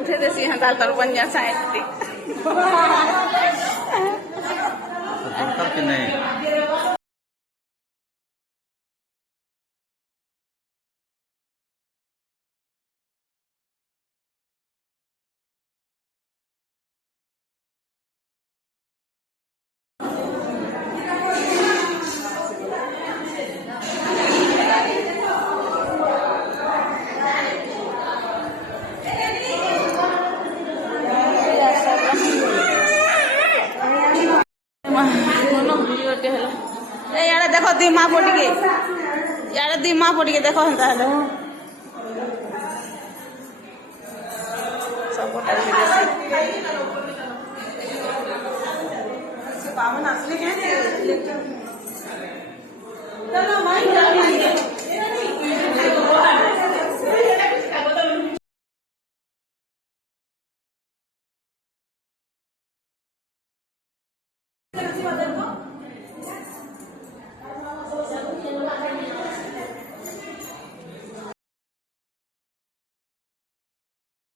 उठे देसी हैं दाल तर बन जा साइड थी नहीं यार देखो दिमा पड़ के यार दिमा पड़ के देखो हेंता हेले सपोर्टर से पावन असली के चलो माई